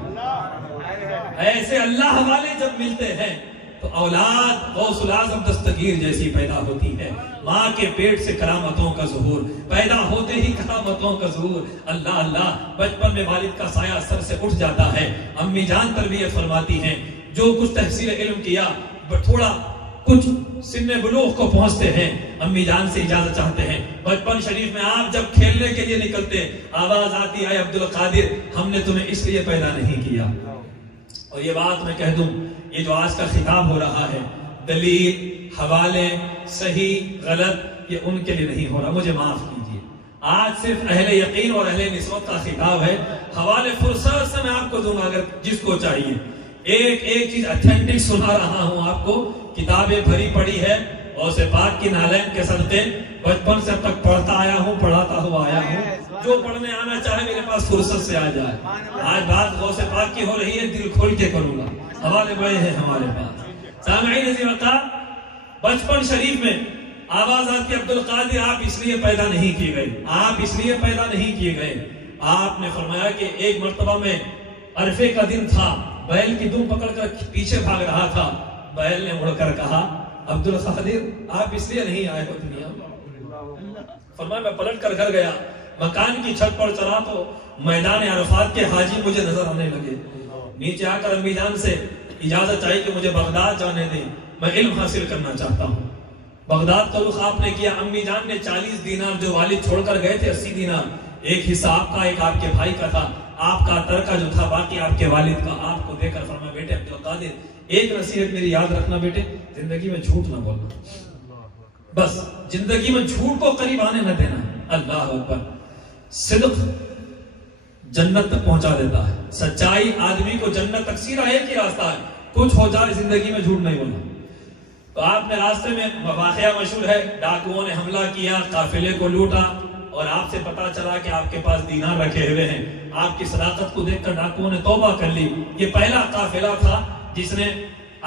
ایسے اللہ والے جب ملتے ہیں تو اولاد غوث العظم دستگیر جیسی پیدا ہوتی ہے۔ ماں کے پیٹ سے کرامتوں کا ظہور، پیدا ہوتے ہی کرامتوں کا ظہور۔ اللہ اللہ، بچپن میں والد کا سایہ سر سے اٹھ جاتا ہے۔ امی جان تربیت فرماتی ہیں، جو کچھ تحصیل علم کیا، تھوڑا کچھ سن بلوغ کو پہنچتے ہیں، امی جان سے اجازت چاہتے ہیں۔ بچپن شریف میں آپ جب کھیلنے کے لیے نکلتے، آواز آتی ہے عبد القادر ہم نے تمہیں اس لیے پیدا نہیں کیا۔ اور یہ بات میں کہہ دوں، یہ جو آج کا خطاب ہو رہا ہے، دلیل، حوالے، صحیح غلط، یہ ان کے لیے نہیں ہو رہا، مجھے معاف کیجیے۔ آج صرف اہل یقین اور اہل نسبت کا خطاب ہے۔ حوالے فرصت سے میں آپ کو دوں گا اگر جس کو چاہیے۔ ایک ایک چیز اتھینٹک سنا رہا ہوں آپ کو، کتابیں بھری پڑی ہے، غوث پاک کی نالین کے صدقے بچپن سے اب تک پڑھتا آیا ہوں، پڑھاتا ہوا آیا ہوں۔ جو پڑھنے آنا چاہے میرے پاس فرصت سے آ جائے۔ آج بات غوث پاک کی ہو رہی ہے، دل کھول کے کروں گا، حوالے بڑے ہیں ہمارے پاس۔ سامعین عزیز وقار، بچپن شریف میں آواز آتی عبد القادر آپ اس لیے پیدا نہیں کیے گئے، آپ اس لیے پیدا نہیں کیے گئے۔ آپ نے فرمایا کہ ایک مرتبہ میں عرفے کا دن تھا، بیل کی دم پکڑ کر پیچھے بھاگ رہا تھا، بیل نے مڑ کر کہا عبد القادر آپ اس لیے نہیں آئے ہو دنیا میں۔ فرمایا میں پلٹ کر گھر گیا، مکان کی چھت پر چڑھا تو میدان عرفات کے حاجی مجھے نظر آنے لگے۔ نیچے آ کر امی جان سے اجازت چاہیے کہ مجھے بغداد جانے دیں، میں علم حاصل کرنا چاہتا ہوں۔ بغداد کا رخ آپ نے کیا۔ امی جان نے 40 دینار جو والد چھوڑ کر گئے تھے، 80 دینار، ایک حصہ آپ کا، ایک آپ کے بھائی کا تھا، آپ کا ترکہ جو تھا باقی آپ کے والد کا، آپ کو دے کر فرمایا بیٹے عبد القادر ایک نصیحت میری یاد رکھنا بیٹے، زندگی میں جھوٹ نہ بولنا، بس زندگی میں جھوٹ کو قریب آنے نہ دینا۔ اللہ اکبر۔ صدق جنت تک پہنچا دیتا ہے، سچائی آدمی کو جنت تک، سیدھا ایک ہی راستہ ہے، کچھ ہو جائے زندگی میں جھوٹ نہیں بولنا۔ تو آپ نے راستے میں واقعہ مشہور ہے، ڈاکوؤں نے حملہ کیا، قافلے کو لوٹا، اور آپ سے پتا چلا کہ آپ کے پاس دینار رکھے ہوئے ہیں۔ آپ کی صداقت کو دیکھ کر ڈاکوؤں نے توبہ کر لی۔ یہ پہلا قافلہ تھا جس نے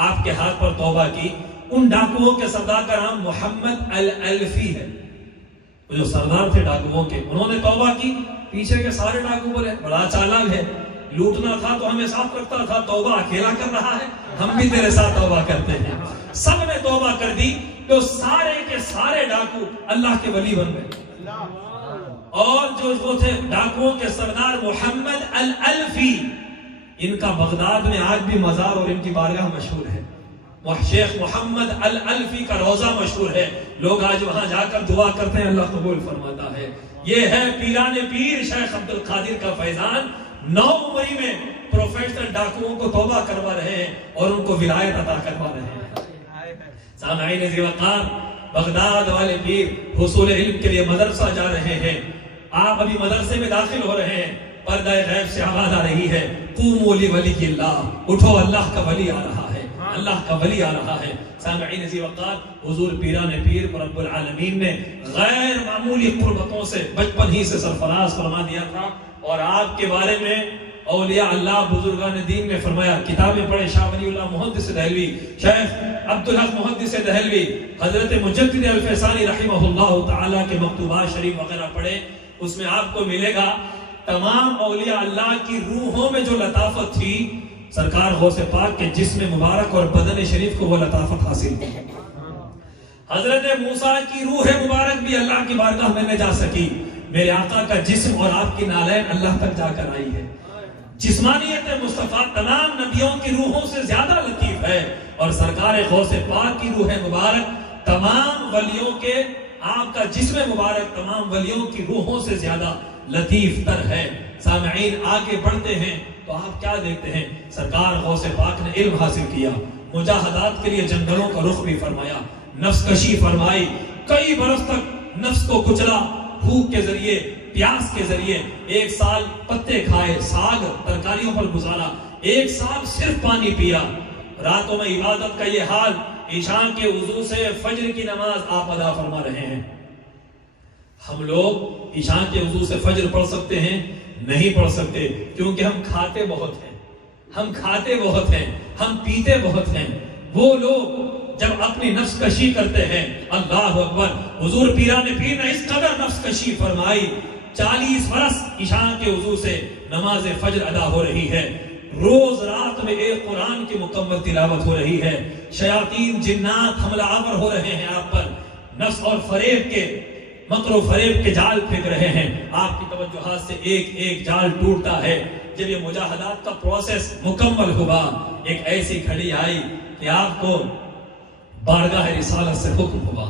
آپ کے ہاتھ پر توبہ کی۔ ان ڈاکوؤں کے سردار کا نام محمد الالفی ہے، وہ جو سردار تھے ڈاکوؤں کے، انہوں نے توبہ کی۔ پیچھے کے سارے ڈاکو بولے بڑا چالاک ہے، لوٹنا تھا تو ہمیں ساتھ رکھتا تھا، توبہ اکیلا کر رہا ہے، ہم بھی تیرے ساتھ توبہ کرتے ہیں۔ سب نے توبہ کر دی تو سارے کے سارے ڈاکو اللہ کے ولی بن گئے۔ اور جو وہ تھے ڈاکوؤں کے سردار محمد الالفی، ان کا بغداد میں آج بھی مزار اور ان کی بارگاہ مشہور ہے۔ وہ شیخ محمد الالفی کا روضہ مشہور ہے، لوگ آج وہاں جا کر دعا کرتے ہیں، اللہ قبول فرماتا ہے۔ یہ ہے پیران پیر شیخ عبد القادر کا فیضان۔ 9 عمری میں پروفیشنل ڈاکوؤں کو توبہ کروا رہے ہیں اور ان کو ولایت عطا کروا رہے ہیں۔ سامعین ذی وقار، بغداد والے پیر حصول علم کے لیے مدرسہ جا رہے ہیں۔ آپ ابھی مدرسے میں داخل ہو رہے ہیں، پردہ غیب سے آواز آ رہی ہے، قوموا لولی اللہ، اٹھو اللہ کا ولی آ رہا ہے، اللہ کا ولی آ رہا ہے۔ سامعین ذی وقار، حضور پیران پیر کو رب العالمین نے غیر معمولی قربتوں سے بچپن ہی سے سرفراز فرما دیا تھا، اور آپ کے بارے میں اولیاء اللہ بزرگان دین نے فرمایا۔ کتابیں پڑھے، شاہ ولی اللہ محدث دہلوی، شیخ عبدالحق محدث دہلوی، حضرت مجدد الفیصانی رحمہ اللہ تعالیٰ کے مکتوبات شریف وغیرہ پڑھے، اس میں آپ کو ملے گا تمام اولیاء اللہ کی روحوں میں جو لطافت تھی، سرکار غوث پاک کے جسم مبارک اور بدن شریف کو وہ لطافت حاصل تھی۔ حضرت موسیٰ کی روح مبارک بھی اللہ کی بارگاہ میں نہ جا سکی، میرے آقا کا جسم اور آپ کی نالین اللہ تک جا کر آئی ہے۔ جسمانیت مصطفیٰ تمام نبیوں کی روحوں سے زیادہ لطیف ہے، اور سرکار غوث پاک کی روح مبارک تمام ولیوں کے، آپ کا جسم مبارک تمام ولیوں کی روحوں سے زیادہ لطیف تر ہے۔ سامعین آگے بڑھتے ہیں تو آپ کیا دیکھتے ہیں، سرکار غوث پاک نے علم حاصل کیا، مجاہدات کے لیے جنگلوں کا رخ بھی فرمایا، نفس کشی فرمائی، کئی برس تک نفس کو کچلا، بھوک کے ذریعے، پیاس کے ذریعے، 1 سال پتے کھائے، ساگ ترکاریوں پر گزارا، 1 سال صرف پانی پیا، راتوں میں عبادت کا یہ حال، عشاء کے وضو سے فجر کی نماز آپ ادا فرما رہے ہیں۔ ہم لوگ عشاء کے وضو سے فجر پڑھ سکتے ہیں؟ نہیں پڑھ سکتے، کیونکہ ہم کھاتے بہت ہیں، ہم کھاتے بہت ہیں، ہم پیتے بہت ہیں۔ وہ لوگ جب اپنی نفس کشی کرتے ہیں، اللہ اکبر، حضور پیران پیر نے اس قدر نفس کشی فرمائی، 40 برس عشاء کے وضو سے نماز فجر ادا ہو رہی ہے، روز رات میں ایک قرآن کی مکمل تلاوت ہو رہی ہے، شیاطین جنات حملہ آور ہو رہے ہیں آپ پر، نفس اور فریب کے، مکر و فریب کے جال پھینک رہے ہیں، آپ کی توجہات سے ایک ایک جال ٹوٹتا ہے۔ جب یہ مجاہدات کا پروسیس مکمل ہوا، ایک ایسی گھڑی آئی کہ آپ کو بارگاہ رسالت سے حکم ہوا،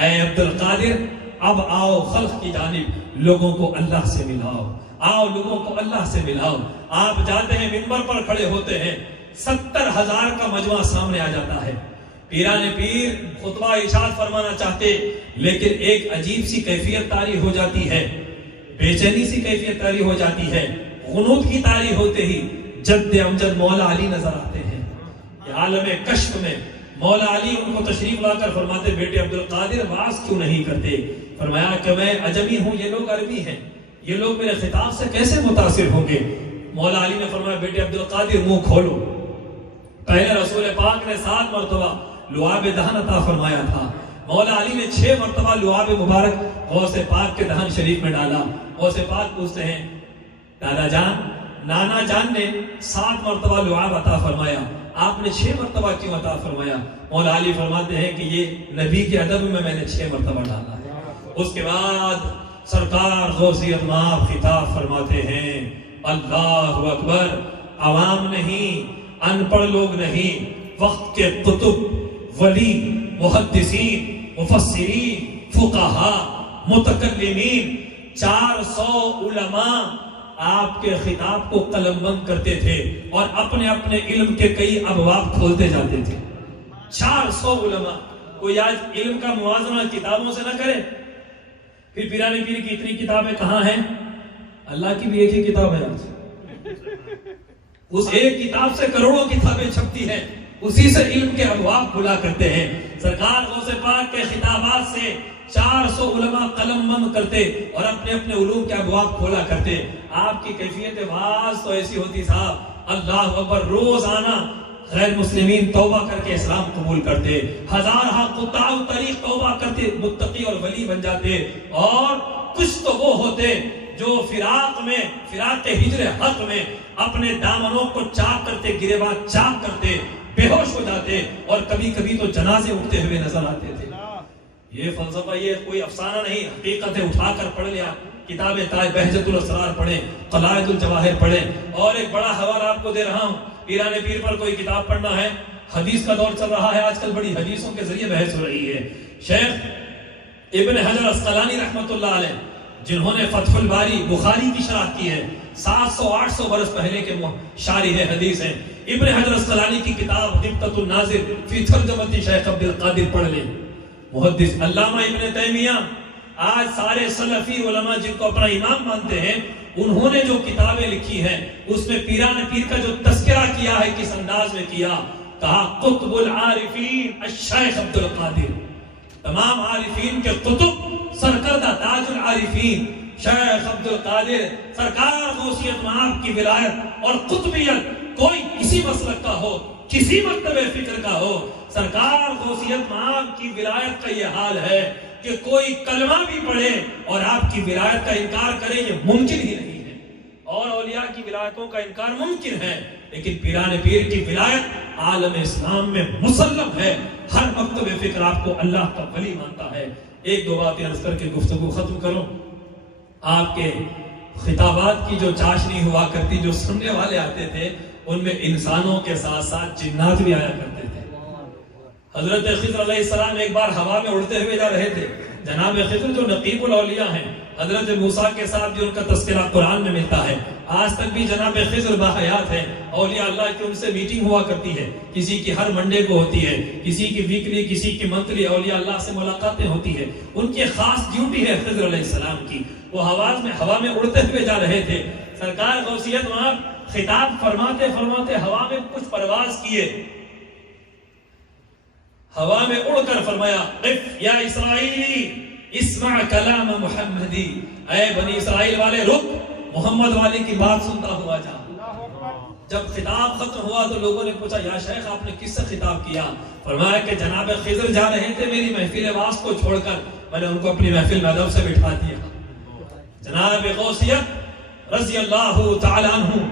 اے عبد القادر اب آؤ خلق کی جانب لوگوں کو اللہ سے ملاؤ، آؤ لوگوں کو اللہ سے ملاؤ۔ آپ جاتے ہیں منبر پر کھڑے ہوتے ہیں، 70,000 کا مجمع سامنے آ جاتا ہے۔ پیران پیر خطبہ ارشاد فرمانا چاہتے، لیکن ایک عجیب سی کیفیت طاری ہو جاتی ہے، بے چینی سی کیفیت طاری ہو جاتی ہے۔ غنوت کی طاری ہوتے ہی جد امجد مولا علی نظر آتے ہیں۔ یہ عالم کشف میں مولا علی ان کو تشریف لا کر فرماتے، بیٹے عبد القادر واز کیوں نہیں کرتے؟ فرمایا کہ میں عجمی ہوں، یہ لوگ عربی ہیں، یہ لوگ میرے خطاب سے کیسے متاثر ہوں گے؟ مولا علی نے فرمایا، بیٹے عبد القادر منہ کھولو۔ پہلے رسول پاک نے 7 مرتبہ لعاب دہن عطا فرمایا تھا، مولا علی نے 6 مرتبہ لعاب مبارک غوث پاک کے دہن شریف میں ڈالا۔ غوث پاک پوچھتے ہیں، دادا جان، نانا جان نے 7 مرتبہ لعاب عطا فرمایا، آپ نے 6 مرتبہ کیوں عطا فرمایا؟ مولا علی فرماتے ہیں کہ یہ نبی کے ادب میں نے 6 مرتبہ ڈالا ہے۔ اس کے بعد سرکار غوثیت مآب خطاب فرماتے ہیں، اللہ اکبر، عوام نہیں، ان پڑھ لوگ نہیں، وقت کے قطب، ولی، محدثین، مفسرین، فقہاء، متکلمین، 400 علماء آپ کے خطاب کو قلم بند کرتے تھے اور اپنے اپنے علم کے کئی ابواب کھولتے جاتے تھے۔ 400 علماء، کوئی آج علم کا موازنہ کتابوں سے نہ کرے۔ پھر پیران پیر کی اتنی کتابیں کہاں ہیں؟ اللہ کی بھی ایک ہی کتاب ہے آج، اس ایک کتاب سے کروڑوں کتابیں چھپتی ہیں، اسی سے علم کے ابواب کھلا کرتے ہیں۔ سرکار غوث پاک کے خطابات سے 400 علماء قلم بند کرتے اور اپنے اپنے علوم کے ابواب کھولا کرتے۔ آپ کی کیفیت واعظ تو ایسی ہوتی صاحب، اللہ اکبر، روزانہ غیر مسلمین توبہ کر کے اسلام قبول کرتے، ہزارہ قطاع طریق توبہ کرتے، متقی اور ولی بن جاتے۔ اور کچھ تو وہ ہوتے جو فراق ہجر حق میں اپنے دامنوں کو چاک کرتے، گریباں چاک کرتے، بے ہوش ہو جاتے، اور کبھی کبھی تو جنازے اٹھتے ہوئے نظر آتے تھے۔ یہ فلسفہ، یہ کوئی افسانہ نہیں، حقیقتیں اٹھا کر پڑھ لیا۔ کتابیں تاج بہجت الاسرار پڑھیں، قلائد الجواہر پڑھیں۔ اور ایک بڑا حوالہ آپ کو دے رہا ہوں، پیران پیر پر کوئی کتاب پڑھنا ہے، حدیث کا دور چل رہا ہے آج کل، بڑی حدیثوں کے ذریعے بحث ہو رہی ہے۔ شیخ ابن حجر اسقلانی رحمۃ اللہ علیہ، جنہوں نے فتح الباری بخاری کی شرح کی ہے، 700-800 برس پہلے کے شارح حدیث ہیں۔ ابن حجر اسقلانی کی کتاب دقت الناظر فی ترجمۃ شیخ عبد القادر پڑھ لیں۔ محدث علامہ ابن تیمیہ، آج سارے سلفی علماء جن کو اپنا امام مانتے ہیں، انہوں نے جو کتابیں لکھی ہیں اس میں پیران پیر کا جو تذکرہ کیا ہے، کس انداز میں کیا، کہا قطب العارفین الشیخ عبد القادر، تمام عارفین کے قطب، سرکردہ تاج العارفین شیخ عبد القادر، سرکار غوثیت مآب کی ولایت اور قطبیت کوئی کسی مسلک کا ہو، کسی مکتب فکر کا ہو، سرکار غوثیت مآب کی ولایت کا یہ حال ہے کہ کوئی کلمہ بھی پڑھے اور آپ کی ولایت کا انکار کرے، یہ ممکن ہی نہیں ہے۔ اور اولیاء کی ولایتوں کا انکار ممکن ہے، لیکن پیران پیر کی ولایت عالم اسلام میں مسلم ہے۔ ہر مکتب فکر آپ کو اللہ کا ولی مانتا ہے۔ ایک دو باتیں عرض کر کے گفتگو ختم کروں۔ آپ کے خطابات کی جو چاشنی ہوا کرتی، جو سننے والے آتے تھے، ان میں انسانوں کے ساتھ ساتھ جنات بھی آیا کرتے تھے۔ حضرت خضر علیہ السلام ایک بار ہوا میں اڑتے ہوئے جا رہے تھے۔ جناب خضر جو نقیب الاولیاء ہیں، حضرت موسیٰ کے ساتھ بھی ان کا تذکرہ قرآن میں ملتا ہے، آج تک بھی جناب خضر باحیات ہیں۔ اولیاء اللہ کی ان سے میٹنگ ہوا کرتی ہے، کسی کی ہر منڈے کو ہوتی ہے، کسی کی ویکلی، کسی کی منتھلی، اولیاء اللہ سے ملاقاتیں ہوتی ہے۔ ان کی خاص ڈیوٹی ہے خضر علیہ السلام کی۔ وہ ہوا میں اڑتے ہوئے جا رہے تھے۔ سرکار غوثیت مآب خطاب فرماتے فرماتے ہوا میں کچھ پرواز کیے، ہوا میں اڑ کر فرمایا، قف یا اسرائیلی اسمع کلام محمدی، اے بنی اسرائیل والے رک، محمد والے کی بات سنتا ہوا جا۔ جب خطاب ختم ہوا تو لوگوں نے پوچھا، یا شیخ آپ نے کس سے خطاب کیا؟ فرمایا کہ جناب خضر جا رہے تھے میری محفل واس کو چھوڑ کر، میں نے ان کو اپنی محفل میں ادب سے بٹھا دیا۔ جناب غوثیت رضی اللہ تعالی عنہ،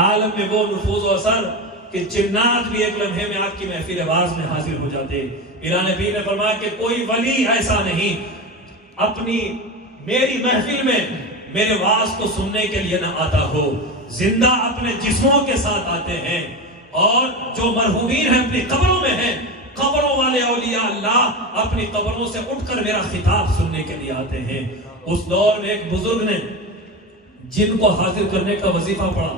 عالم میں وہ نفوذ و اثر کہ جنات بھی ایک لمحے میں آپ کی محفل آواز میں حاضر ہو جاتے۔ پیران پیر نے فرمایا کہ کوئی ولی ایسا نہیں اپنی میری محفل میں میرے واز کو سننے کے لیے نہ آتا ہو، زندہ اپنے جسموں کے ساتھ آتے ہیں، اور جو مرحومین ہیں اپنی قبروں میں ہیں قبروں والے اولیاء اللہ اپنی قبروں سے اٹھ کر میرا خطاب سننے کے لیے آتے ہیں۔ اس دور میں ایک بزرگ نے جن کو حاضر کرنے کا وظیفہ پڑھا،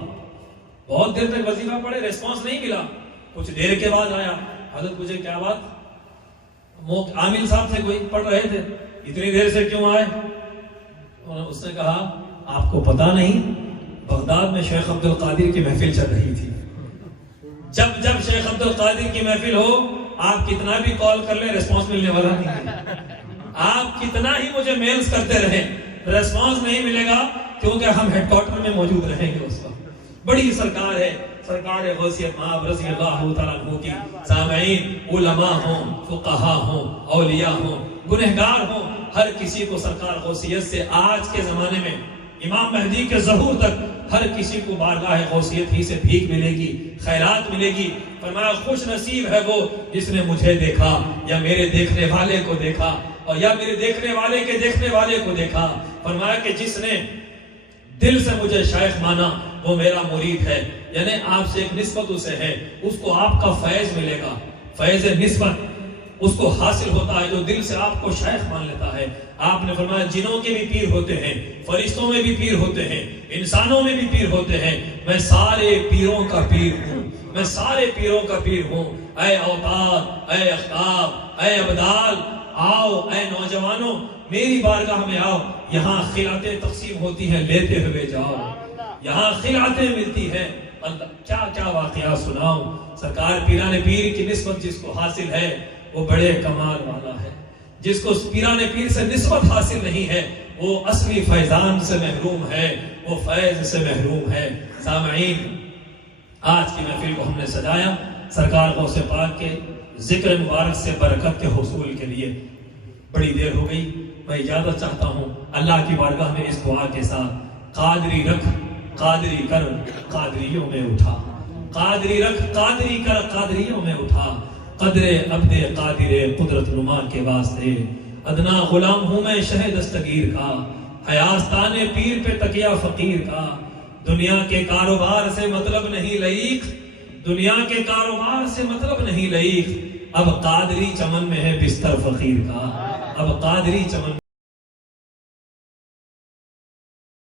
بہت دیر تک وظیفہ پڑھے، ریسپانس نہیں ملا، کچھ دیر کے بعد آیا، حضرت مجھے کیا بات، عامل صاحب تھے کوئی، پڑھ رہے تھے، اتنی دیر سے کیوں آئے؟ اس نے کہا آپ کو پتا نہیں، بغداد میں شیخ عبد القادر کی محفل چل رہی تھی، جب جب شیخ عبد القادر کی محفل ہو آپ کتنا بھی کال کر لیں ریسپانس ملنے والا نہیں ہے، آپ کتنا ہی مجھے میلز کرتے رہیں ریسپانس نہیں ملے گا، کیونکہ ہم ہیڈ کوارٹر میں موجود رہیں گے اس وقت۔ بڑی سرکار ہے، سرکار غوثیت مآب رضی اللہ تعالیٰ عنہ کی سامعین، علماء ہوں، فقہاء ہوں، اولیاء ہوں، گنہگار ہوں، ہر کسی کو سرکار غوثیت سے آج کے زمانے میں امام مہدی کے ظہور تک ہر کسی کو بارگاہ غوثیت ہی سے بھیک ملے گی، خیرات ملے گی۔ فرمایا خوش نصیب ہے وہ جس نے مجھے دیکھا یا میرے دیکھنے والے کو دیکھا، اور یا میرے دیکھنے والے کے دیکھنے والے کو دیکھا۔ فرمایا کہ جس نے دل سے مجھے شیخ مانا وہ میرا مرید ہے، یعنی آپ سے ایک نسبت اسے ہے، اس کو آپ کا فیض ملے گا، فیض نسبت اس کو حاصل ہوتا ہے جو دل سے آپ کو شیخ مان لیتا ہے۔ آپ نے فرمایا جنوں کے بھی پیر ہوتے ہیں، فرشتوں میں بھی پیر ہوتے ہیں، انسانوں میں بھی پیر ہوتے ہیں، میں سارے پیروں کا پیر ہوں، میں سارے پیروں کا پیر ہوں۔ اے اوتاد، اے اختاب، اے ابدال، آؤ اے نوجوانوں میری بارگاہ میں آؤ، یہاں خلعتیں تقسیم ہوتی ہیں، لیتے ہوئے جاؤ، یہاں خلعتیں ملتی ہیں۔ اللہ کیا کیا واقعہ سناؤں، سرکار پیران پیر کی نسبت جس کو حاصل ہے وہ بڑے کمال والا ہے، جس کو پیران پیر سے نسبت حاصل نہیں ہے وہ اصلی فیضان سے محروم ہے، وہ فیض سے محروم ہے۔ سامعین، آج کی محفل کو ہم نے سجایا سرکار غوث پاک کے ذکر مبارک سے برکت کے حصول کے لیے۔ بڑی دیر ہو گئی، میں اجازت چاہتا ہوں اللہ کی بارگاہ میں اس دعا کے ساتھ، قادری رکھ قادری کر قادریوں میں اٹھا، قادری رکھ قادری کر قادریوں میں اٹھا، قدر عبد قادر قدرت نما کے واسطے ادنا غلام ہوں میں شہ دستگیر کا، حیاستان پیر پہ تکیہ فقیر کا، دنیا کے کاروبار سے مطلب نہیں لائق، دنیا کے کاروبار سے مطلب نہیں لائق، اب قادری چمن میں ہے بستر فقیر کا، اب قادری چمن